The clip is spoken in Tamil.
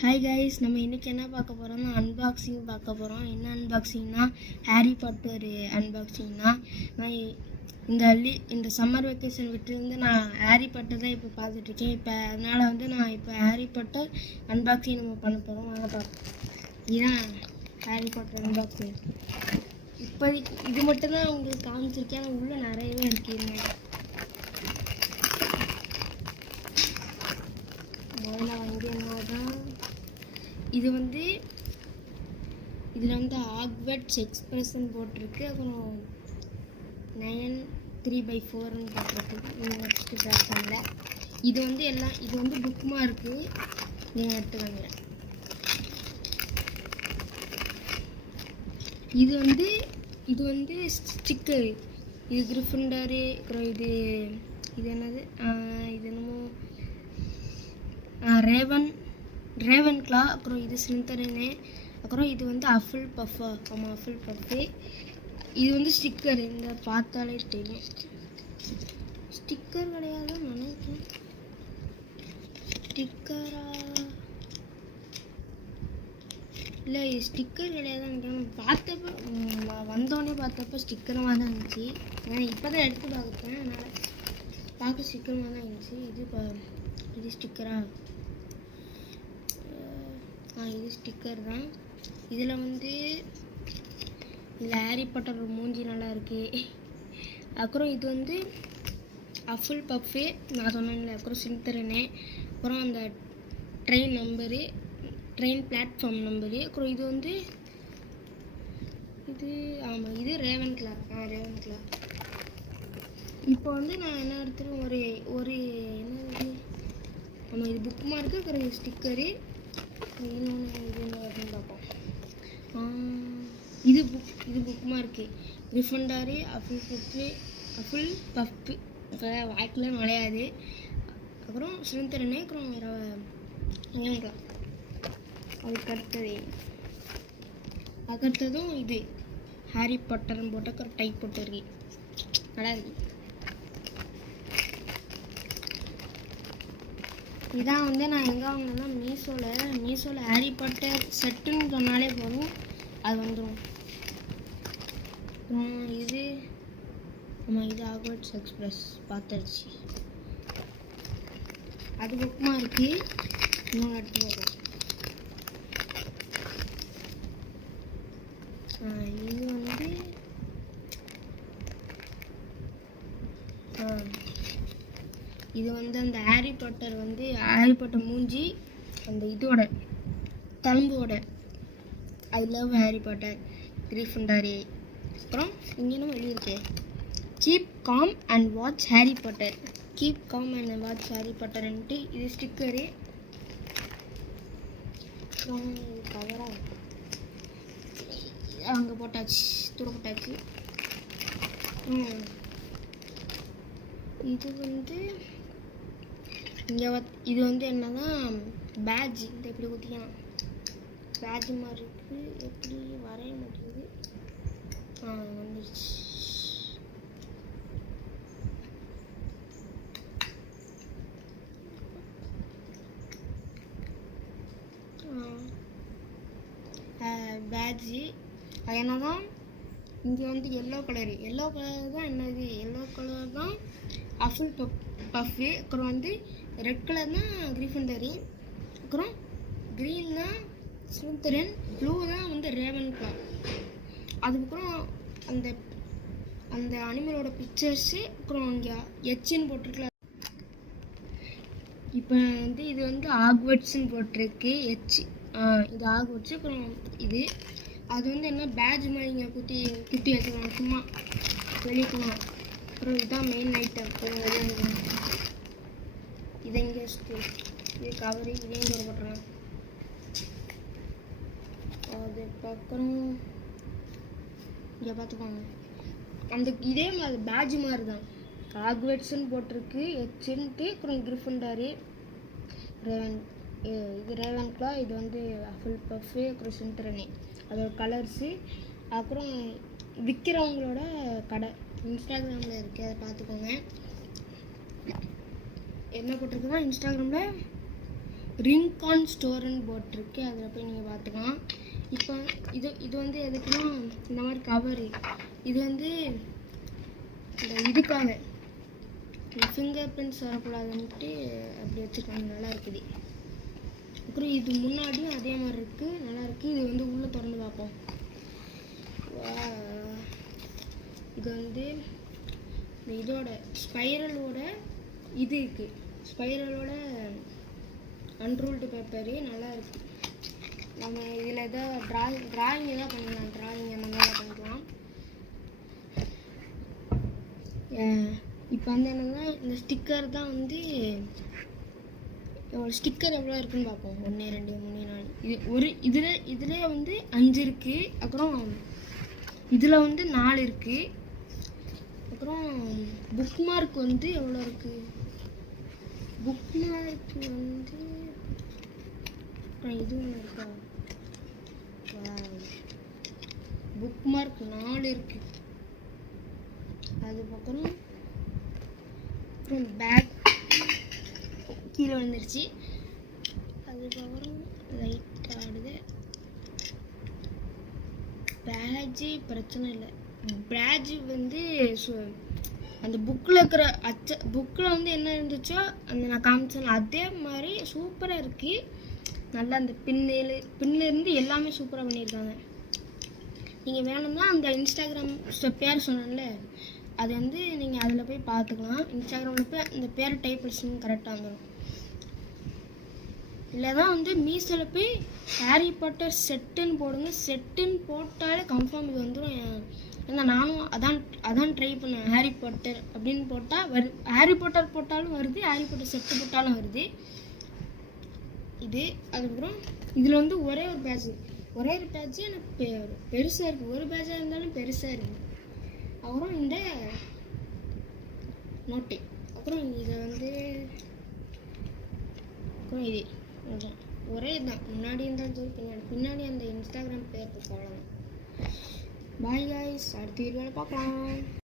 ஹாய் கைஸ், நம்ம இன்றைக்கி என்ன பார்க்க போகிறோம்னா அன்பாக்சிங் பார்க்க போகிறோம். என்ன அன்பாக்சிங்னா ஹாரி பாட்டர் அன்பாக்சிங்னா நான் இந்த சம்மர் வெக்கேஷன் விட்டுருந்து நான் ஹாரி பாட்டர் தான் இப்போ பார்த்துட்ருக்கேன். இப்போ அதனால் நான் இப்போ ஹாரி பாட்டர் அன்பாக்சிங் நம்ம பண்ண போகிறோம். வாங்க பார்ப்போம். இதுதான் ஹாரி பாட்டர் அன்பாக்சிங். இப்போதைக்கு இது மட்டும் தான் உங்களுக்கு காமிச்சிருக்கேன். ஆனால் உள்ளே நிறையவே இருக்குது. முதல்ல என்னதான் இதில் ஆக்வர்ட்ஸ் எக்ஸ்பிரஷன் போட்டிருக்கு. அப்புறம் 9 3/4 போட்டிருக்கு. நெக்ஸ்ட்டு பேப்பரில் இது புக் மார்க்கு நீங்கள் எடுத்துக்கோங்க. இது ஸ்டிக்கரு. இது கிரிஃபிண்டரு. அப்புறம் இது என்னது, இது என்னமோ ரேவன் கிளா. அப்புறம் இது ஸ்லிதரின். அப்புறம் இது அஃபில் பஃபா. ஆமாம், அஃபில் பஃபு. இது ஸ்டிக்கர். இந்த பார்த்தாலே தெரியும். ஸ்டிக்கர் கிடையாதுன்னு நினைக்கிறேன். ஸ்டிக்கரா இல்லை, ஸ்டிக்கர் கிடையாதுன்னு பார்த்தப்போ வந்தோடனே பார்த்தப்போ ஸ்டிக்கராக தான் இருந்துச்சு. நான் இப்போ தான் எடுத்து பார்க்குறேன். அதனால் பார்க்க ஸ்டிக்கராக தான் இருந்துச்சு. இது ஸ்டிக்கரா? இது ஸ்டிக்கர் தான். இதில் ஹாரி பாட்டர் மூஞ்சி நல்லா இருக்கு. அப்புறம் இது அஃபில் பஃபு நான் சொன்னேன்ல. அப்புறம் ஸ்லிதரின். அப்புறம் அந்த ட்ரெயின் பிளாட்ஃபார்ம் நம்பரு. அப்புறம் இது ஆமாம், இது ரேவன் கிளா. ரேவன் கிளா. இப்போ நான் என்ன எடுத்துகிறேன், ஒரு என்ன, ஆமாம், இது புக் மார்க்கு. அப்புறம் ஸ்டிக்கரு. இன்னொன்று இது என்ன வருதுன்னு பார்ப்போம். இது புக் மார்க்கு. கிரிஃபிண்டரு, அஃபில் பஃப்பு. இப்போ வாய்க்கில் நுழையாது. அப்புறம் ஸ்லிதரின். அப்புறம் ரேவன்கிளா. அதுக்கடுத்ததும் இது ஹாரி பாட்டர்னு போட்ட ஒரு டைப் போட்டு இருக்கு. நல்லா இருக்கு. இதான் நான் எங்கே வாங்கினேன்னா மீஷோவில் ஹாரி பாட்டர் செட்டுன்னு சொன்னாலே போதும், அது வந்துடும். இது ஆமாம், இது ஆக்வர்ட்ஸ் எக்ஸ்பிரஸ் பார்த்துருச்சு. அது புக்குமா இருக்குது. இன்னொன்று எடுத்து பார்க்கலாம். இது அந்த ஹாரி பாட்டர் மூஞ்சி அந்த இதோட தழும்போட I love Harry Potter Gryffindor. அப்புறம் இங்கே நம்ம எழுதியிருக்கேன், keep calm and watch Harry Potter. Keep calm and watch Harry பாட்டர்ன்ட்டு இது ஸ்டிக்கரு. அப்புறம் இது கவராக அங்கே போட்டாச்சு, தூர போட்டாச்சு. இது இது என்னன்னா பேட்ஜ். இந்த எப்படி குத்திக்கலாம், பேட்ஜ் மாதிரி இருக்குது. எப்படி வரைய மாட்டேங்குது. வந்துருச்சு. பேட்ஜு. அது என்னதான் இங்கே எல்லோ கலர் தான். என்னது எல்லோ கலர் தான் அஃபில் பஃபு. அப்புறம் ரெட் கலர் தான் கிரிஃபிண்டரு. அப்புறம் க்ரீன் தான் ஸ்லிதரின். ப்ளூ தான் ரேவன் கிளா. அதுக்கப்புறம் அந்த அனிமலோட பிக்சர்ஸு. அப்புறம் இங்கே எச்சின்னு போட்டிருக்கல. இப்போ இது ஆக்வர்ட்ஸ்ன்னு போட்டிருக்கு. இது ஆக்வர்ட்ஸு. அப்புறம் இது அது என்ன பேட்ஜ் மாதிரி இங்கே குத்தி வச்சுக்கலாம், சும்மா வெளிக்கலாம். அப்புறம் இதுதான் மெயின் ஐட்டம். இதை இங்கே இது கவரு. இதையும் தூர போட்டுறேன். அதுக்கப்புறம் இங்கே பார்த்துக்கோங்க, இதே மாதிரி பேட்ஜ் மாதிரி தான் ஆக்வர்ட்ஸ்ன்னு போட்டிருக்கு. எச்சுன்ட்டு. அப்புறம் கிரிஃபிண்டரு, இது ரேவன் கிளா. இது அஃபில் பஃபு. அப்புறம் ஸ்லிதரின். அதோட கலர்ஸு. அப்புறம் விற்கிறவங்களோட கடை இன்ஸ்டாகிராமில் இருக்குது, அதை பார்த்துக்கோங்க. என்ன போட்டிருக்குன்னா இன்ஸ்டாகிராமில் ரிங்கான் ஸ்டோர்னு போட்டிருக்கு, அதில் போய் நீங்கள் பார்த்துக்கலாம். இப்போ இது வந்து எதுக்குன்னா இந்த மாதிரி கவரு, இது வந்து இந்த இதுக்காக இந்த ஃபிங்கர் பிரிண்ட்ஸ் வரக்கூடாதுன்ட்டு அப்படி வச்சுருக்காங்க. நல்லா இருக்குது. அப்புறம் இது முன்னாடியும் அதே மாதிரி இருக்குது, நல்லா இருக்குது. இது வந்து உள்ளே திறந்து பார்ப்போம். இது வந்து இதோட ஸ்பைரலோட இது இருக்குது, ஸ்பைரலோட அன்ரூல்டு பேப்பரு நல்லா இருக்குது. நம்ம இதில் எதாவது ட்ராயிங் எதாவது பண்ணிக்கலாம், ட்ராயிங் அந்த மாதிரி பண்ணிக்கலாம். இப்போ வந்து என்னன்னா இந்த ஸ்டிக்கர் தான் வந்து ஸ்டிக்கர் எவ்வளோ இருக்குன்னு பார்ப்போம். 1 2 3 4 இது ஒரு இதில் வந்து 5 இருக்குது. அப்புறம் இதில் வந்து 4 இருக்குது. அப்புறம் புக் மார்க் வந்து எவ்வளோ இருக்குது, புக் மார்க் வந்து இது ஒன்று இருக்கா, புக் மார்க் 4 இருக்குது. அதுக்கப்புறம் பேக் கீழே வந்துருச்சு. அதுக்கப்புறம் லைட் ஆடுது. பேட்ஜு பிரச்சனை இல்லை. பேட்ஜு வந்து அந்த புக்கில் இருக்கிற புக்கில் வந்து என்ன இருந்துச்சோ அந்த நான் காமிச்சேன் அதே மாதிரி சூப்பராக இருக்குது. நல்லா அந்த பின்னிலேருந்து எல்லாமே சூப்பராக பண்ணியிருக்காங்க. நீங்கள் வேணும்னா அந்த இன்ஸ்டாகிராம் பேர் சொன்னேன்ல, அது வந்து நீங்கள் அதில் போய் பார்த்துக்கலாம். இன்ஸ்டாகிராமில் போய் அந்த பேர் டைப் பண்ணி கரெக்டாக வந்துடும். இல்லை தான் வந்து மீஷோவில் போய் ஹாரி பாட்டர் செட்டுன்னு போடுங்க, செட்டுன்னு போட்டாலே கன்ஃபார்ம் இது வந்துடும். ஏன்னா நானும் அதான் ட்ரை பண்ணேன். ஹாரி பாட்டர் அப்படின்னு போட்டால் ஹாரி பாட்டர் போட்டாலும் வருது, ஹாரி பாட்டர் செட்டு போட்டாலும் வருது இது. அதுக்கப்புறம் இதில் வந்து ஒரே ஒரு பேட்ச் எனக்கு பெருசாக இருக்குது. ஒரு பேட்சாக இருந்தாலும் பெருசாக இருக்குது. அப்புறம் இந்த நோட்டு, அப்புறம் இதை வந்து அப்புறம் இது ஒரே தான். முன்னாடி இருந்தாலும் பின்னாடி அந்த இன்ஸ்டாகிராம் பேர் போகலாம். பாய் காய்ஸ், அடுத்த வீடியோவில் பார்க்கலாம்.